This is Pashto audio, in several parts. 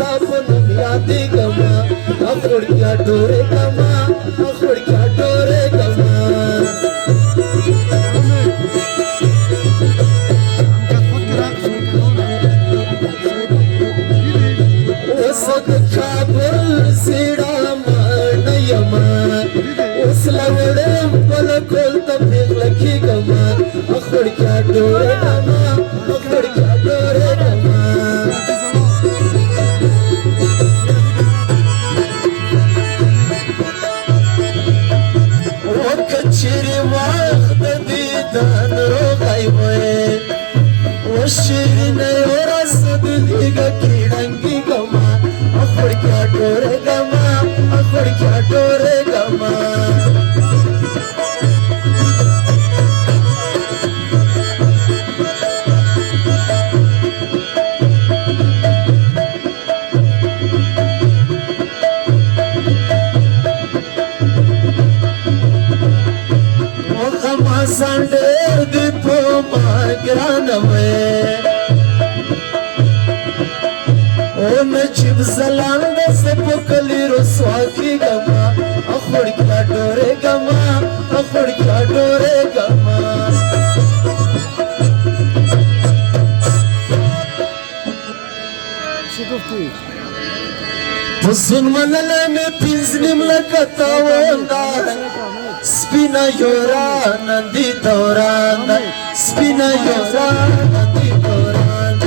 साबुन यादी गमा अखुड़ क्या डोरे गमा अखुड़ क्या डोरे गमा वसद काबुल सीड़ा मानयमा उस लवड़े पल खोल तब लखी गमा अखुड़ क्या डोरे गमा अखुड़ क्या डोरे गमा وكتشري واخد ديدان روغاي وين وشيرين يورس دليغا كيرانجي غما اخور كيا دوري غما اخور كيا دوري غما Sunday the poma granaway on chib zalanda sapokali roswaki gama akhud kya dore gama akhud kya dore gama Pusun manala me pinznim lakata wanda Spina yora nandi doran Spina yora nandi doran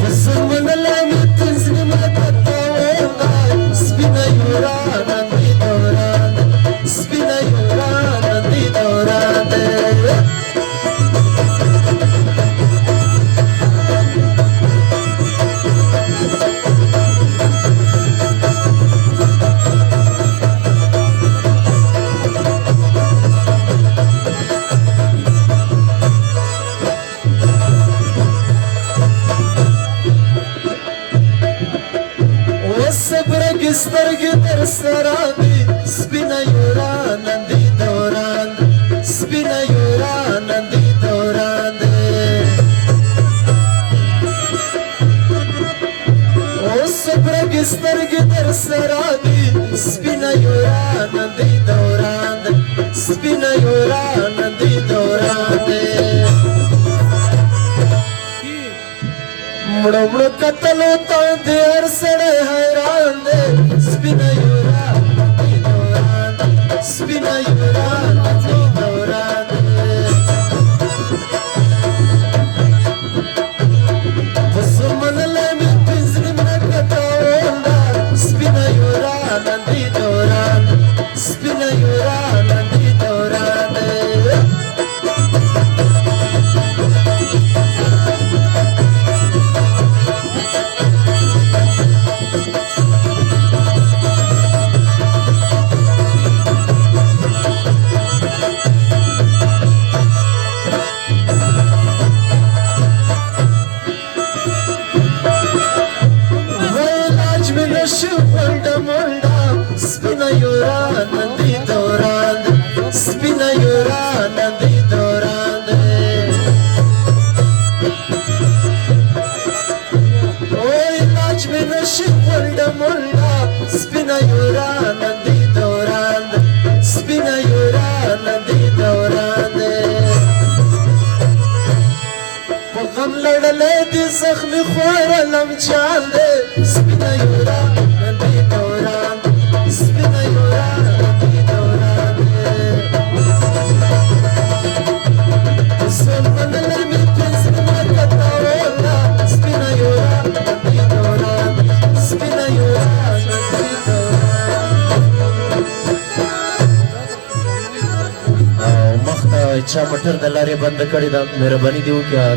Pusumanala mitinzini makata wanda Spina yora nandi doran Spina yora nandi doran سترګې در سره دي سپینه یورا نندي دوران سپینه یورا نندي دوران اوس برګې سترګې در سره دي سپینه یورا نندي دوران سپینه یورا نندي دوران مړو مړو کتلو ته دیر سره حیران دي Spina yura nandi doran Spina yura nandi doran Pusumanala me pinznim nakata onda Spina yura nandi doran Spina yura nandi doran Spina yura nandi doran Spina yura nandi doran Oy laj me nashi mulda mulda Spina yura nandi doran Spina yura nandi doran Po gham ladale di zakhmi khwara lam chale Spina yura nandi doran Spina yura nandi doran Pusumanala me pinznim nakata wala Spina yura nandi doran Spina yura nandi doran او مخته چا موټر د لارې بند کړی دا مهرباني دی وکړه